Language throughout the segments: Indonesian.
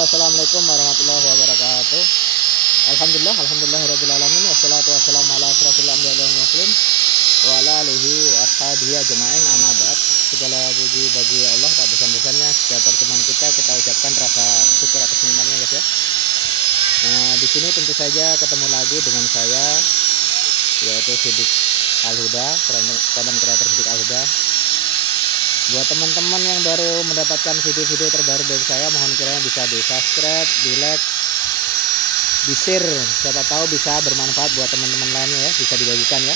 Assalamualaikum warahmatullahi wabarakatuh. Alhamdulillahirabbil alamin wassalatu wassalamu ala asrofil anbiya'i wal mursalin wa ala alihi wa ashabihi ajma'in, amma ba'd. Segala puji bagi Allah tak bosan-bosannya setiap pertemuan kita ucapkan rasa syukur atas nikmatnya, guys ya. Nah, di sini tentu saja ketemu lagi dengan saya, yaitu Siddiq Al-Huda, konten kreator Siddiq Al-Huda. Buat teman-teman yang baru mendapatkan video-video terbaru dari saya, mohon kiranya bisa di subscribe, di like, di share, siapa tahu bisa bermanfaat buat teman-teman lainnya ya, bisa dibagikan ya.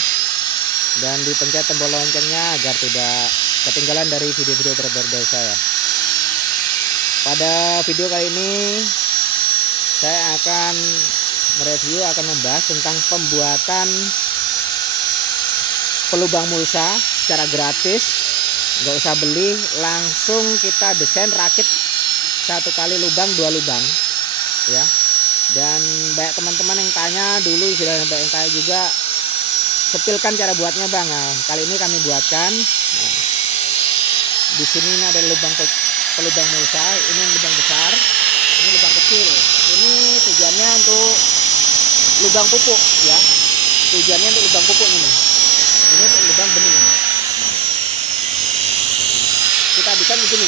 Dan dipencet tombol loncengnya agar tidak ketinggalan dari video-video terbaru dari saya. Pada video kali ini saya akan membahas tentang pembuatan pelubang mulsa secara gratis. Nggak usah beli, langsung kita desain rakit satu kali lubang, dua lubang ya. Dan banyak teman-teman yang tanya dulu, sudah banyak yang tanya juga, sepilkan cara buatnya bang. Nah, kali ini kami buatkan. Nah, di sini ini ada lubang pelubang mulsa, ini yang lubang besar, ini lubang kecil. Ini tujuannya untuk lubang pupuk ya, tujuannya untuk lubang pupuk ini untuk lubang benih. Kita bikin begini,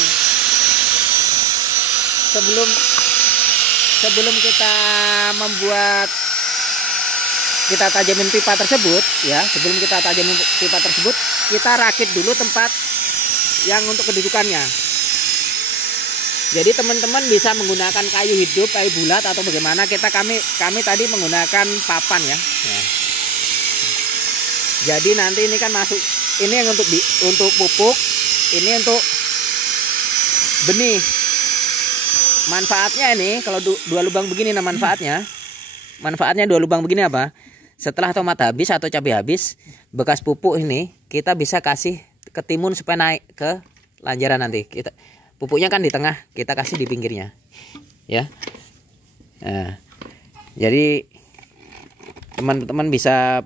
sebelum kita membuat, kita tajamin pipa tersebut ya, kita rakit dulu tempat yang untuk kedudukannya. Jadi teman-teman bisa menggunakan kayu hidup, kayu bulat atau bagaimana. Kami tadi menggunakan papan ya. Jadi nanti ini kan masuk, ini yang untuk pupuk, ini untuk benih. Manfaatnya ini kalau dua lubang begini, nah manfaatnya dua lubang begini apa? Setelah tomat habis atau cabai habis, bekas pupuk ini kita bisa kasih ke timun supaya naik ke lanjaran nanti. Pupuknya kan di tengah, kita kasih di pinggirnya ya. Nah, jadi teman-teman bisa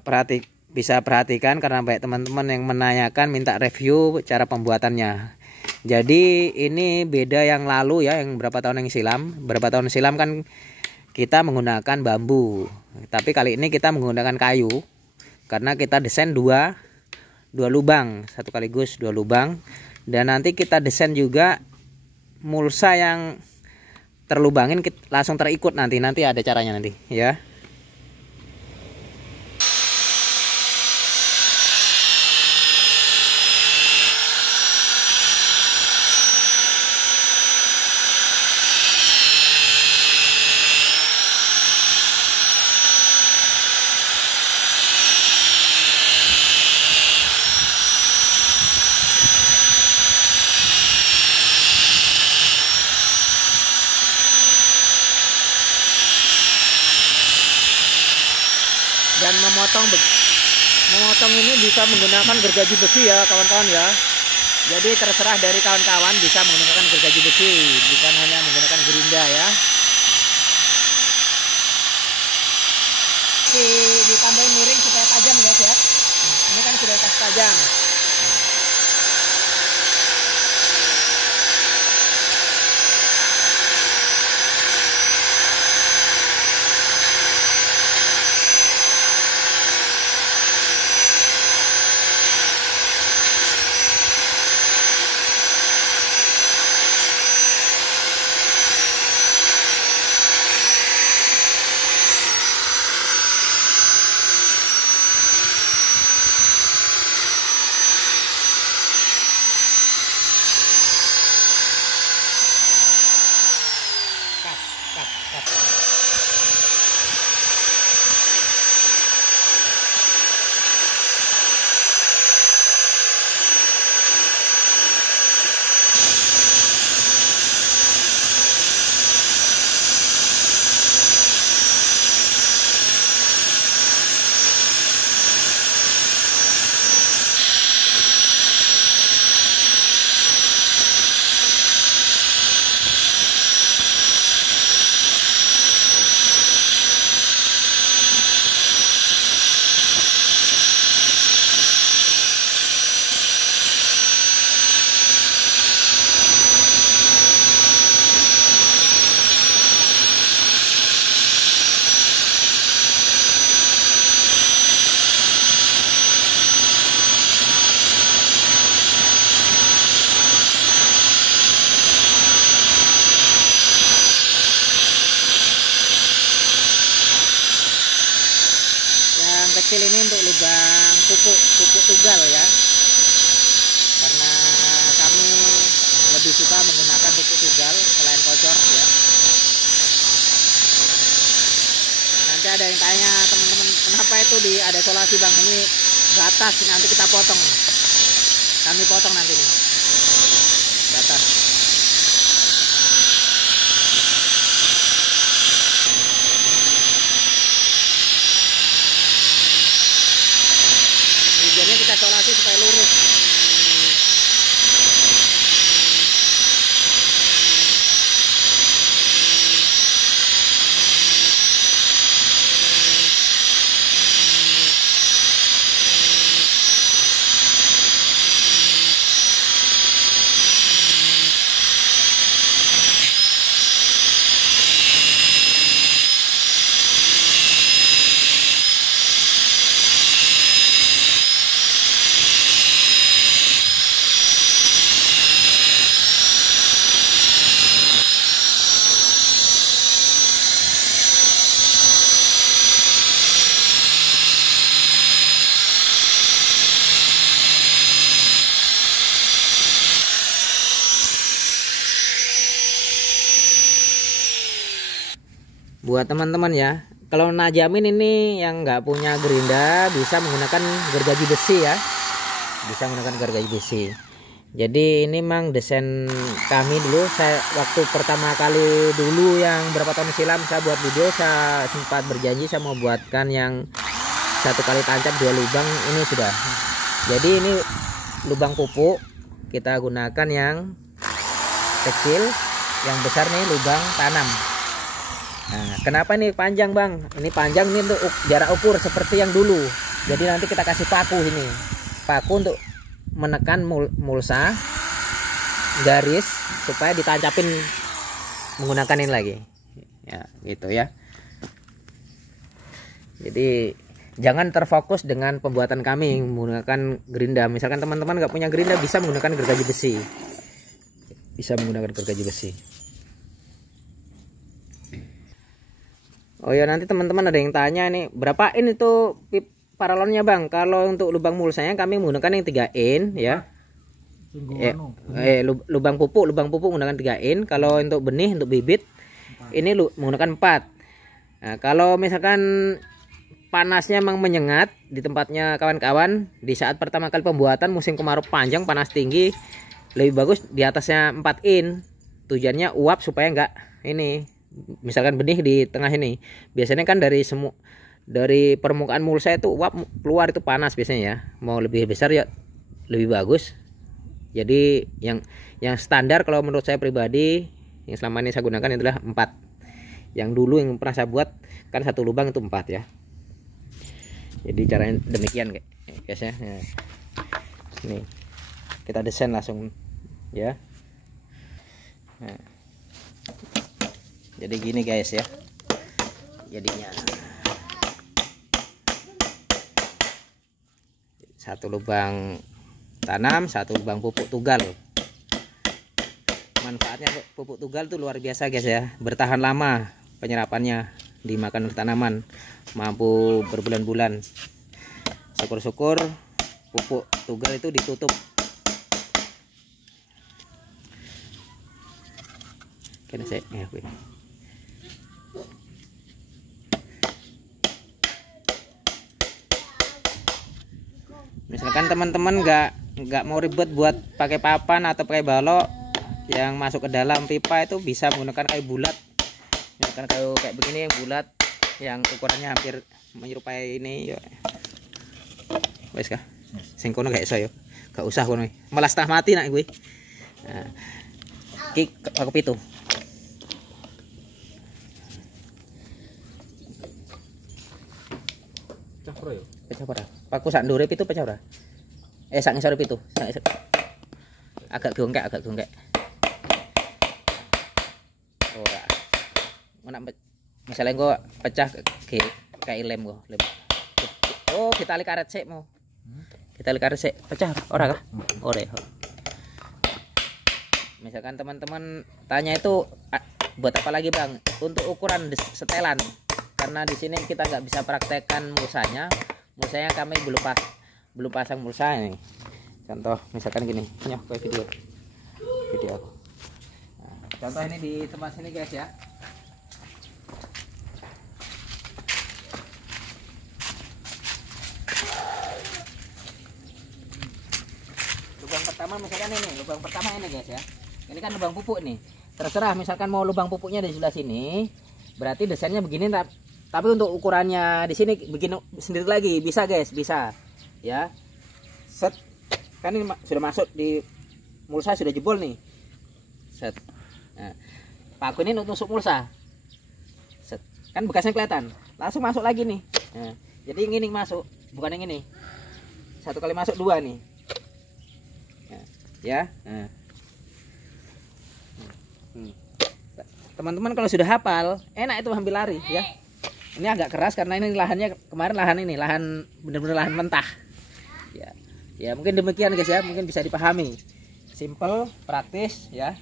perhatikan, karena banyak teman-teman yang menanyakan, minta review cara pembuatannya. Jadi ini beda yang lalu ya, yang berapa tahun silam kan kita menggunakan bambu, tapi kali ini kita menggunakan kayu karena kita desain dua lubang, satu sekaligus dua lubang. Dan nanti kita desain juga mulsa yang terlubangin langsung terikut, nanti ada caranya nanti ya. Dan memotong ini bisa menggunakan gergaji besi ya kawan-kawan ya. Jadi terserah dari kawan-kawan, bisa menggunakan gergaji besi, bukan hanya menggunakan gerinda ya. Ditambahin miring supaya tajam guys ya. Ini kan sudah pas tajam. kecil ini untuk lubang pupuk tugal ya, karena kami lebih suka menggunakan pupuk tugal selain kocor ya. Nanti ada yang tanya teman-teman, kenapa itu ada isolasi bang? Ini batas, nanti kita potong, kami potong nanti nih batas. Tujuannya kita isolasi supaya lurus. Buat teman-teman ya, kalau najamin ini yang nggak punya gerinda bisa menggunakan gergaji besi ya, bisa menggunakan gergaji besi. Jadi ini memang desain kami dulu, saya waktu pertama kali dulu yang berapa tahun silam saya buat video, saya sempat berjanji saya mau buatkan yang 1 kali tancap 2 lubang. Ini sudah, jadi ini lubang pupuk kita gunakan yang kecil, yang besar nih lubang tanam. Nah, kenapa ini panjang bang? Ini panjang ini untuk jarak ukur seperti yang dulu. Jadi nanti kita kasih paku ini, paku untuk menekan mulsa garis supaya ditancapin menggunakan ini lagi. Ya, gitu ya. Jadi jangan terfokus dengan pembuatan kami menggunakan gerinda. Misalkan teman-teman nggak punya gerinda, bisa menggunakan gergaji besi. Bisa menggunakan gergaji besi. Oh ya, nanti teman-teman ada yang tanya ini berapa in itu paralonnya bang? Kalau untuk lubang mulsanya kami menggunakan yang 3 in ya. Lubang pupuk menggunakan 3 in. Kalau untuk benih, untuk bibit ini menggunakan 4. Nah, kalau misalkan panasnya memang menyengat di tempatnya kawan-kawan, di saat pertama kali pembuatan musim kemarau panjang panas tinggi, lebih bagus di atasnya 4 in. Tujuannya uap supaya enggak ini, misalkan benih di tengah ini, biasanya kan dari permukaan mulsa itu uap keluar, itu panas biasanya ya. Mau lebih besar ya lebih bagus. Jadi yang standar kalau menurut saya pribadi yang selama ini saya gunakan adalah 4. Yang dulu yang pernah saya buat kan 1 lubang itu 4 ya. Jadi caranya demikian guys ya. Nih kita desain langsung ya. Nah. Jadi gini guys ya, jadinya 1 lubang tanam, 1 lubang pupuk tugal. Manfaatnya pupuk tugal tuh luar biasa guys ya, bertahan lama penyerapannya, dimakan oleh tanaman, mampu berbulan-bulan. Syukur-syukur pupuk tugal itu ditutup. Kena saya misalkan teman-teman nggak mau ribet buat pakai papan atau pakai balok yang masuk ke dalam pipa, itu bisa menggunakan kayu bulat. Misalkan kayu kayak begini yang bulat, yang ukurannya hampir menyerupai ini. Wes kah? Sing kono gak iso yo. Gak usah kono. Malah setengah mati nak gue. Nah, iki aku pitu. Pecah ora? Paku sak ndure pitu pecah ora? Sak ngisor pitu. Agak gongkek. Ora. Menak misalnya gua pecah kayak lem gua. Oh, kita tarik karet sik mau. Kita tarik karet sik. Pecah ora kah? Ora. Misalkan teman-teman tanya itu buat apa lagi bang? Untuk ukuran setelan. Karena di sini kita nggak bisa praktekkan mulsanya kami belum pasang mulsa ini. Contoh misalkan gini, nyoh ke video aku. Nah, contoh ini di tempat sini guys ya. Lubang pertama misalkan ini, lubang pertama ini guys ya. Ini kan lubang pupuk nih. Terserah misalkan mau lubang pupuknya di sebelah sini, berarti desainnya begini, tapi untuk ukurannya di sini bikin sendiri lagi bisa guys, bisa ya. Set, kan ini sudah masuk di mulsa, sudah jebol nih. Set, nah, paku ini untuk tusuk mulsa. Set, kan bekasnya kelihatan, langsung masuk lagi nih. Nah, jadi yang ini masuk, bukan yang ini. Satu kali masuk dua nih. Nah, ya. Nah. Teman-teman kalau sudah hafal, enak itu ambil lari ya. Ini agak keras karena ini lahannya kemarin lahan benar-benar lahan mentah. Ya mungkin demikian guys ya, mungkin bisa dipahami. Simple, praktis ya.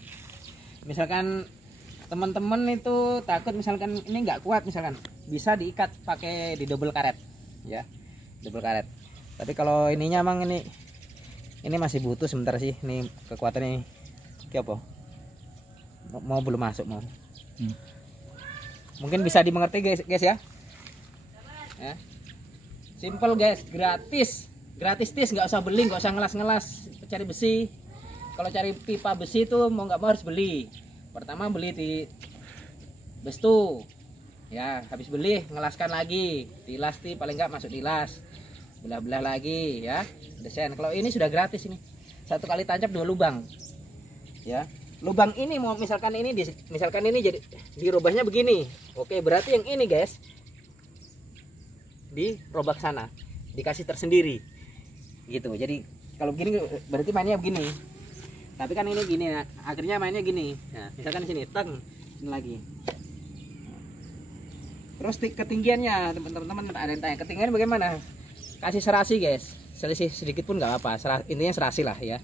Misalkan teman-teman itu takut misalkan ini nggak kuat misalkan, bisa diikat pakai di double karet ya, double karet. Tapi kalau ininya emang ini masih butuh sebentar sih, ini kekuatannya kayak apa? Mau belum masuk mau. Mungkin bisa dimengerti guys ya. Simple guys, gratis tis, nggak usah beli, nggak usah ngelas cari besi. Kalau cari pipa besi itu mau nggak mau harus beli. Pertama beli di bestu ya, habis beli ngelaskan lagi, dilas paling nggak masuk dilas, belah lagi ya, desain. Kalau ini sudah gratis, ini satu kali tancap 2 lubang ya. Lubang ini mau misalkan ini jadi dirubahnya begini, oke, berarti yang ini guys dirobak sana, dikasih tersendiri gitu. Jadi kalau begini berarti mainnya begini, tapi kan ini gini, nah, akhirnya mainnya gini. Nah, misalkan di sini teng, ini lagi. Terus ketinggiannya teman-teman ada yang tanya, ketinggian bagaimana? Kasih serasi guys, selisih sedikit pun nggak apa-apa, intinya serasi lah ya.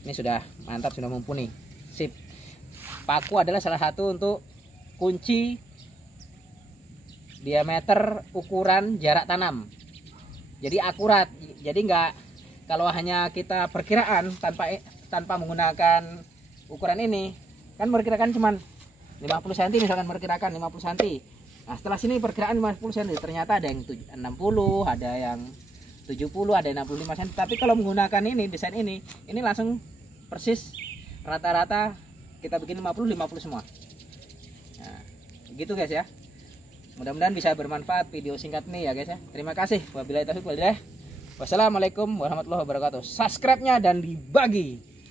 Ini sudah mantap, sudah mumpuni. Sip. Paku adalah salah satu untuk kunci diameter, ukuran, jarak tanam. Jadi akurat. Jadi nggak, kalau hanya kita perkiraan tanpa menggunakan ukuran ini, kan perkirakan cuman 50 cm misalkan, perkirakan 50 cm. Nah, setelah sini perkiraan 50 cm, ternyata ada yang 60, ada yang 70, ada yang 65 cm. Tapi kalau menggunakan ini, desain ini langsung persis rata-rata kita bikin 50 semua. Nah, gitu guys ya. Mudah-mudahan bisa bermanfaat video singkat ini ya guys ya. Terima kasih. Wabillahi taufiq wal hidayah. Wassalamualaikum warahmatullahi wabarakatuh. Subscribe-nya dan dibagi.